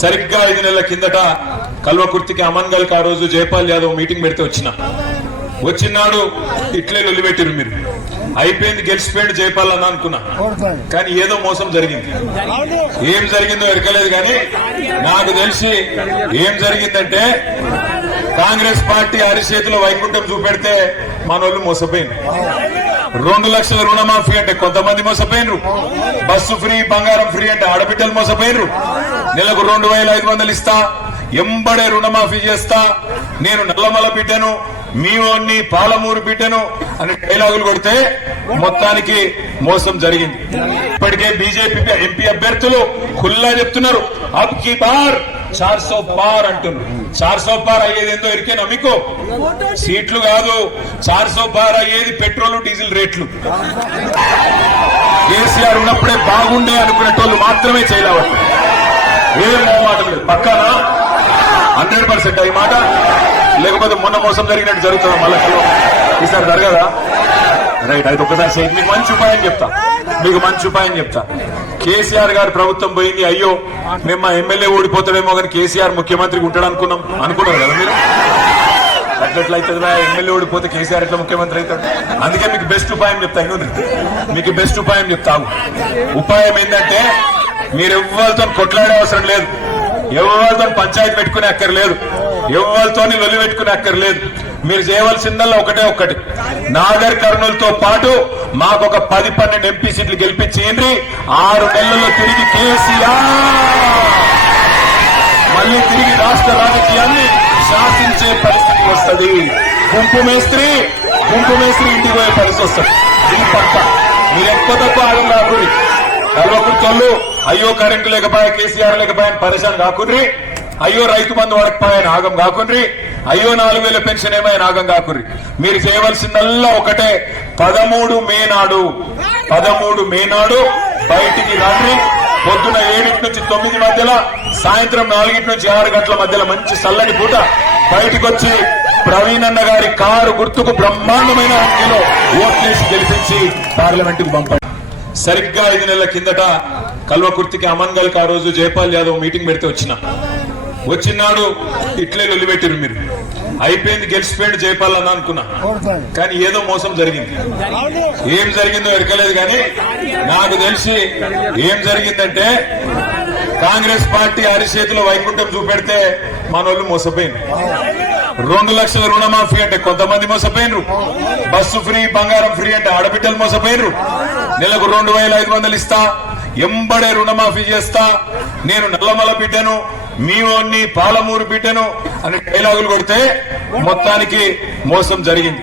సరిగ్గా 5 నెలల కిందట కల్వకుర్తికి అమన్గల్ ఆ రోజు జైపాల్ యాదవ్ మీటింగ్ పెడితే వచ్చినాడు ఇట్లే లొల్లిపెట్టిరు మీరు. అయిపోయింది, గెలిచిపోయింది జైపాల్ అన్న అనుకున్నా, కానీ ఏదో మోసం జరిగింది. ఏం జరిగిందో ఎరకలేదు, కానీ నాకు తెలిసి ఏం జరిగిందంటే కాంగ్రెస్ పార్టీ అరిచేతిలో వైకుంఠం చూపెడితే మనోళ్ళు మోసపోయింది. 2 లక్షల రుణమాఫీ అంటే కొంతమంది మోసపోయినరు, బస్సు ఫ్రీ, బంగారం ఫ్రీ అంటే ఆడబిడ్డలు మోసపోయినరు, నెలకు 2500 ఇస్తా, ఎంబడే రుణమాఫీ చేస్తా, నేను నల్లమల బిడ్డను, మీ ఓన్ని పాలమూరు బిడ్డను అని డైలాగులు కొడితే మొత్తానికి మోసం జరిగింది. ఇప్పటికే బీజేపీ ఎంపీ అభ్యర్థులు ఖుల్లా చెప్తున్నారు, అబ్ కీ బార్ 400 పార్ అంటున్నారు. 400 పార్ అయ్యేది ఏందో ఎరికేనా మీకు? సీట్లు కాదు, 400 పార్ అయ్యేది పెట్రోల్ డీజిల్ రేట్లు. కేసీఆర్ ఉన్నప్పుడే బాగుండే అనుకునేటోళ్ళు మాత్రమే చేయలేవచ్చు. ఏం మాట లేదు, పక్కానా 100% ఈ మాట. లేకపోతే మొన్న మోసం జరిగినట్టు జరుగుతుందా మళ్ళీ? ఈసారి జరగదా? రైట్, అయితే ఒకసారి మీకు మంచి ఉపాయం చెప్తా. కేసీఆర్ గారి ప్రభుత్వం పోయింది, అయ్యో మేము మా ఎమ్మెల్యే ఓడిపోతాడేమో కానీ కేసీఆర్ ముఖ్యమంత్రికి ఉంటాడు అనుకున్నారు కదా మీరు. అట్లయితుందా? ఎమ్మెల్యే ఓడిపోతే కేసీఆర్ ఎట్లా ముఖ్యమంత్రి అవుతాడు? అందుకే మీకు బెస్ట్ ఉపాయం చెప్తా. మీకు బెస్ట్ ఉపాయం చెప్తావు. ఉపాయం ఏంటంటే మీరు ఎవ్వరితో కొట్లాడే అవసరం లేదు, ఎవరితో పంచాయతీ పెట్టుకునే అక్కర్లేదు, ఎవరితో లొల్లి పెట్టుకునే అక్కర్లేదు. మీరు చేయవలసిందల్లా ఒకటి, నాగర్ కర్నూలుతో పాటు మాకు ఒక 10-12 ఎంపీ సీట్లు గెలిపించేయండి. 6 నెలల్లో తిరిగి కేసీఆర్ మళ్ళీ తిరిగి రాష్ట్ర రాజకీయాన్ని శాసించే పరిస్థితి వస్తుంది. గుంపు మేస్త్రి ఇంటికి పోయే పరిస్థితి వస్తుంది. ఇది పక్క. మీరు ఎక్కువ తక్కువ ఆగం కాకుర్రి. కల్వకుర్తోళ్ళు అయ్యో కరెంటు లేకపోయా, కేసీఆర్ లేకపోయాని పరిశాన్ కాకుర్రి, అయ్యో రైతు బంధు వడకపోయాని ఆగం కాకుర్రి, అయ్యో 4000 పెన్షన్ ఏమైనా ఆగం కాకుర్రి. మీరు చేయవలసిందల్లా ఒకటే, 13 మే నాడు బయటికి రండి. పొద్దున 7 నుంచి 9 మధ్యలో, సాయంత్రం 4 నుంచి 6 గంటల మధ్యలో మంచి చల్లని పూట బయటకు వచ్చి ప్రవీణ్ అన్న గారి కారు గుర్తుకు బ్రహ్మాండమైన హక్కులో ఓట్లేసి గెలిపించి పార్లమెంట్ కు పంపండి. సరిగ్గా 5 నెలల కిందట కల్వకుర్తికి అమన్గల్ ఆ రోజు జైపాల్ యాదవ్ మీటింగ్ పెడితే వచ్చినాడు ఇట్లే లొల్లిపెట్టిరు మీరు. అయిపోయింది, గెలిచిపోయింది జైపాల్ అన్న అనుకున్నా, కానీ ఏదో మోసం జరిగింది. ఏం జరిగిందో ఎరకలేదు, కానీ నాకు తెలిసి ఏం జరిగిందంటే కాంగ్రెస్ పార్టీ అరిచేతిలో వైకుంఠం చూపెడితే మనోళ్ళు మోసపోయింది. 2 లక్షల రుణమాఫీ అంటే కొంతమంది మోసపోయినరు, బస్సు ఫ్రీ, బంగారం ఫ్రీ అంటే ఆడబిడ్డలు మోసపోయినరు, నెలకు 2500 ఇస్తా, ఎంబడే రుణమాఫీ చేస్తా, నేను నల్లమల బిడ్డను, మీ ఓన్ని పాలమూరు బిడ్డను అని డైలాగులు కొడితే మొత్తానికి మోసం జరిగింది.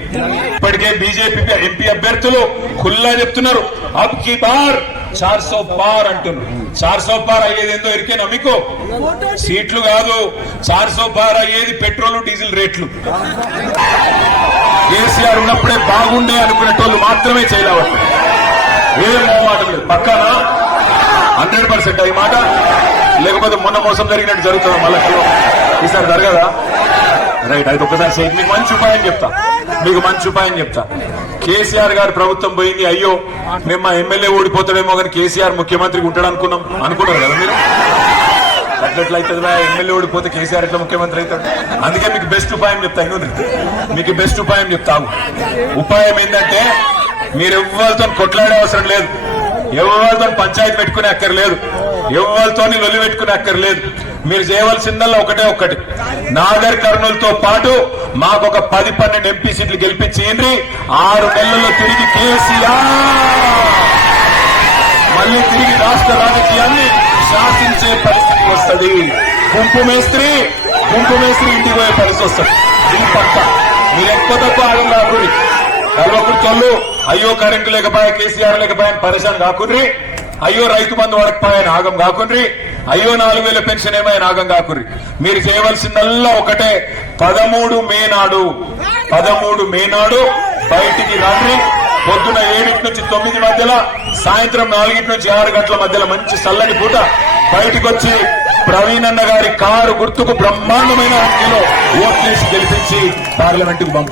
ఇప్పటికే బీజేపీ ఎంపీ అభ్యర్థులు ఖుల్లా చెప్తున్నారు, అబ్ కీ బార్ 400 పార్ అంటున్నారు. 400 పార్ అయ్యేది ఏందో ఎరికేనా మీకు? సీట్లు కాదు, 400 పార్ అయ్యేది పెట్రోల్ డీజిల్ రేట్లు. కేసీఆర్ ఉన్నప్పుడే బాగుండే అనుకునేటోళ్ళు మాత్రమే చేయలేవచ్చు. ఏం మాట లేదు, పక్కానా 100% ఈ మాట. లేకపోతే మొన్న మోసం జరిగినట్టు జరుగుతుందా మళ్ళీ? ఈసారి జరగదా? రైట్, అయితే ఒకసారి మీకు మంచి ఉపాయం చెప్తా. కేసీఆర్ గారి ప్రభుత్వం పోయింది, అయ్యో మేము మా ఎమ్మెల్యే ఓడిపోతాడేమో కానీ కేసీఆర్ ముఖ్యమంత్రికి ఉంటాడు అనుకున్నారు కదా మీరు. అట్లయితుందా? ఎమ్మెల్యే ఓడిపోతే కేసీఆర్ ఎట్లా ముఖ్యమంత్రి అవుతాడు? అందుకే మీకు బెస్ట్ ఉపాయం చెప్తావు. ఉపాయం ఏంటంటే మీరు ఎవ్వరితో కొట్లాడే అవసరం లేదు, ఎవరితో పంచాయతీ పెట్టుకునే అక్కర్లేదు, ఎవరితో లొల్లి పెట్టుకునే అక్కర్లేదు. మీరు చేయవలసిందల్లా ఒకటి, నాగర్ కర్నూలుతో పాటు మాకు ఒక 10-12 ఎంపీ సీట్లు గెలిపించేయండి. 6 నెలల్లో తిరిగి కేసీఆర్ మళ్ళీ తిరిగి రాష్ట్ర రాజకీయాన్ని శాసించే పరిస్థితి వస్తుంది. గుంపు మేస్త్రి ఇంటికి పోయే పరిస్థితి వస్తుంది. ఇది పక్క. మీరు ఎక్కువ తక్కువ ఆగం కాకుర్రి. కల్వకుర్తోళ్ళు అయ్యో కరెంటు లేకపోయా, కేసీఆర్ లేకపోయాని పరిశాన్ కాకుర్రి, అయ్యో రైతు బంధు వడకపోయాని ఆగం కాకుర్రి, అయ్యో 4000 పెన్షన్ ఏమైనా ఆగం కాకుర్రి. మీరు చేయవలసిందల్లా ఒకటే, 13 మే నాడు బయటికి రండి. పొద్దున 7 నుంచి 9 మధ్యలో, సాయంత్రం 4 నుంచి 6 గంటల మధ్యలో మంచి చల్లని పూట బయటకు వచ్చి ప్రవీణ్ అన్న గారి కారు గుర్తుకు బ్రహ్మాండమైన హక్కులో ఓట్లేసి గెలిపించి పార్లమెంట్ కు పంపండి.